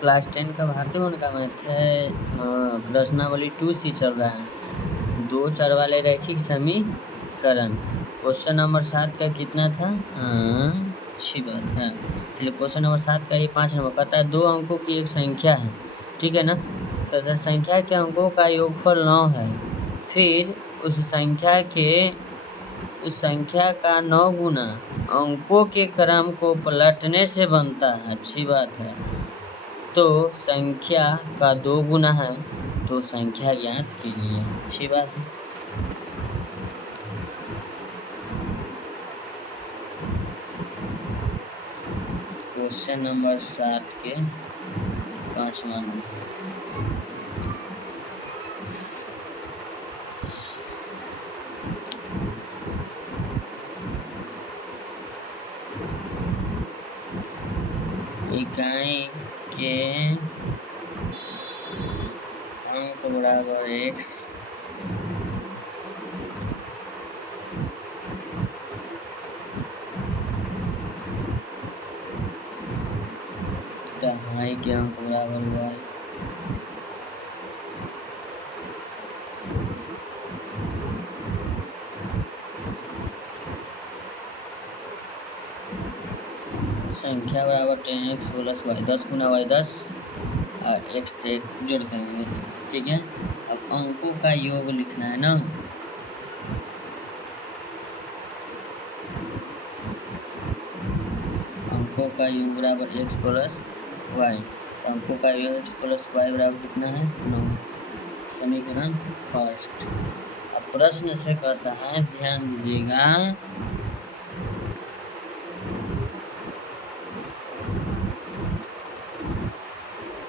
Class 10 का भारतीय board का मैथ है। हाँ, प्रश्नावली 2C चल रहा है। 2 चर वाले रैखिक समीकरण। क्वेश्चन नंबर 7 का कितना था? हाँ, अच्छी बात है। चलिए क्वेश्चन नंबर 7 का ये 5 नंबर कहता है 2 अंकों की एक संख्या है, ठीक है ना। संख्या के अंकों का योगफल 9 है। फिर उस संख्या का 9 गुना अंकों के क्रम को पलटने से बनता है। अच्छी बात है। तो संख्या का 2 गुना है, तो संख्या ज्ञात कीजिए। अच्छी बात है। क्वेश्चन नंबर 7 के 5वां नंबर। इकाई के अंक बराबर x दहाई के अंक बराबर y। संख्या बराबर 10x प्लस y। 10 गुना y 10 और x जोड़ देंगे, ठीक है। अब अंकों का योग लिखना है ना। अंकों का योग बराबर x प्लस y। तो अंकों का योग x प्लस y बराबर कितना है? 9। समीकरण फर्स्ट। अब प्रश्न से कहता है, ध्यान दीजिएगा,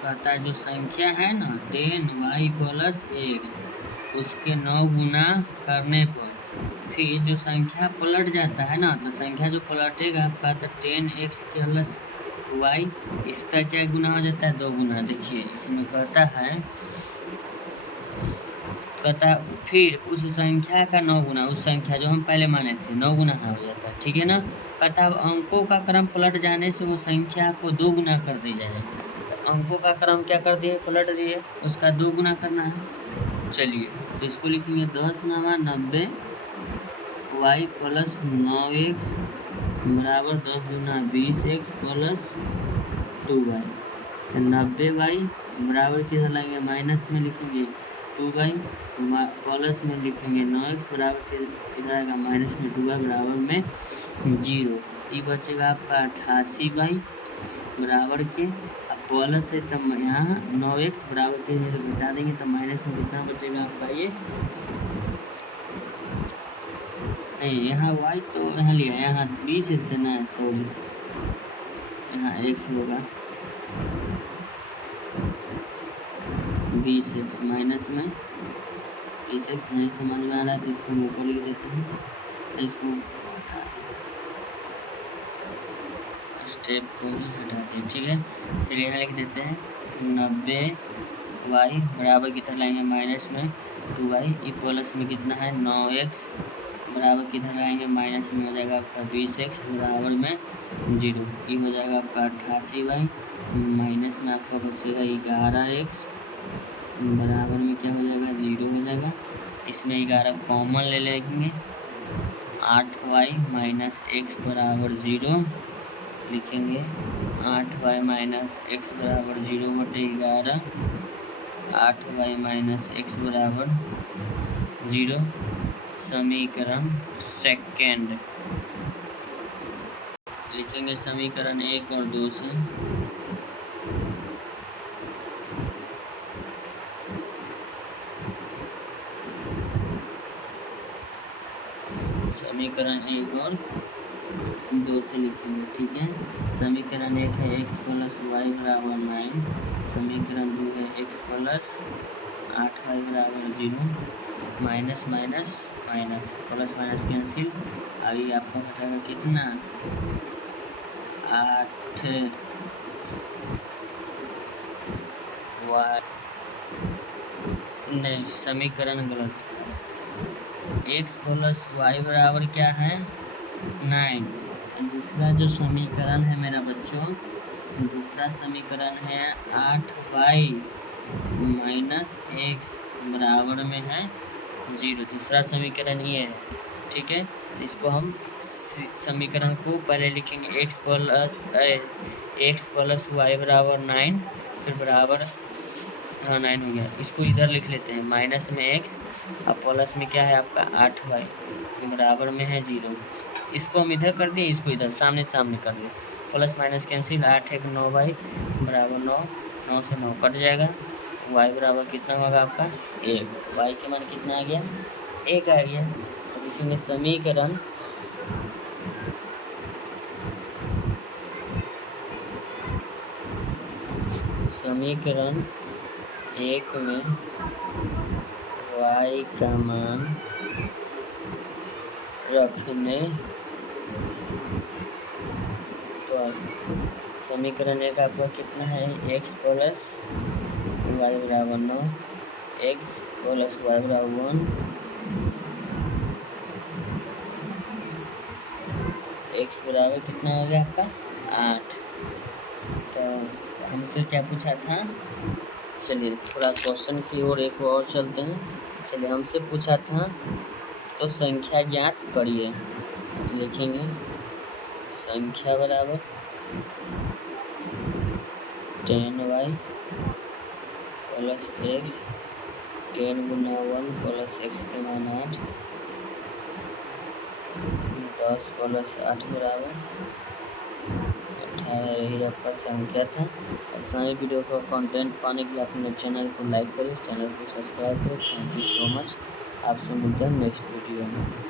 कहता है जो संख्या है ना 10y प्लस x, उसके 9 गुना करने पर फिर जो संख्या पलट जाता है ना, तो संख्या जो पलटेगा आपका तो 10x प्लस y, इसका क्या गुना हो जाता है? 2 गुना। देखिए इसमें कहता है फिर उस संख्या का 9 गुना, उस संख्या जो हम पहले माने थे 9 गुना हो जाता है, ठीक है ना। कहता है अंकों का क्रम पलट जाने से वो संख्या को 2 गुना कर दी जाए। तो अंकों का क्रम क्या कर दिए? पलट दिए, उसका 2 गुना करना है। चलिए तो इसको लिखेंगे 10 9 90 y प्लस 9x बराबर 10 गुना 20x प्लस 2y। 90y बराबर किधर लाएंगे? माइनस में लिखेंगे 2y, प्लस में लिखेंगे 9x बराबर इधर आएगा माइनस में 2y बराबर में 0। ये बचेगा आपका 88y बराबर के, अब प्लस है तब यहाँ 9x बराबर के घटा देंगे तो माइनस में कितना बचेगा आपका? ये नहीं, यहाँ y तो यहाँ लिया, यहाँ 20x है ना, सॉरी यहाँ x होगा 20x माइनस में 20x। नहीं समझ में आ रहा है तो इसको हम ऊपर लिख देते हैं। तो इसको स्टेप को ही हटा दें, ठीक है। चलिए यहाँ लिख देते हैं 90y बराबर किधर लाएंगे? माइनस में 2y। ये प्लस में कितना है? 9x बराबर किधर लाएंगे? माइनस में हो जाएगा आपका 20x बराबर में 0। ये हो जाएगा आपका 88y माइनस में आपका बचेगा 11x बराबर में क्या हो जाएगा? 0 हो जाएगा। इसमें 11 कॉमन ले लेंगे, 8y माइनस x बराबर 0 लिखेंगे। 8y माइनस x बराबर 0 बटे 11, 8y माइनस x बराबर 0। समीकरण सेकेंड लिखेंगे समीकरण 1 और 2 से। समीकरण 1 और 2 से लिखेंगे, ठीक है। समीकरण 1 है x प्लस y बराबर 9। समीकरण 2 है x प्लस 8y बराबर 0। Minus minus minus, plus minus cancel. अभी आपको बताएगा कितना? 8y नहीं, समीकरण गलत है। x प्लस y बराबर क्या है? 9। दूसरा जो समीकरण है मेरा बच्चों दूसरा समीकरण है 8y माइनस एक्स बराबर में है 0। दूसरा समीकरण ये है, ठीक है। तो इसको हम समीकरण को पहले लिखेंगे x प्लस वाई बराबर 9, फिर बराबर, हाँ 9 हो गया। इसको इधर लिख लेते हैं, माइनस में x और प्लस में क्या है आपका 8y बराबर में है 0। इसको हम इधर कर दिए, इसको इधर सामने सामने कर दिए, प्लस माइनस कैंसिल, 8 एक 9y बराबर 9, 9 से 9 कट जाएगा। y बराबर कितना होगा आपका 1, y के मान कितना आ गया 1 आ गया। तो लिखेंगे समीकरण समीकरण 1 में y का मान रखने पर समीकरण 1 आपका कितना है x प्लस वाई बराबर 9, x प्लस वाई बराबर 1, x बराबर कितना हो गया आपका 8। तो हमसे क्या पूछा था, चलिए थोड़ा क्वेश्चन की ओर एक और चलते हैं। चलिए हमसे पूछा था तो संख्या ज्ञात करिए। लिखेंगे संख्या बराबर 10y प्लस x, 10 गुना 1 प्लस x के मान 8, 10 प्लस 8 बराबर 18। यही आपका संख्या था। ऐसा ही वीडियो का कंटेंट पाने के लिए अपने चैनल को लाइक करें, चैनल को सब्सक्राइब करें। Thank you so much. आपसे मिलते हैं नेक्स्ट वीडियो में।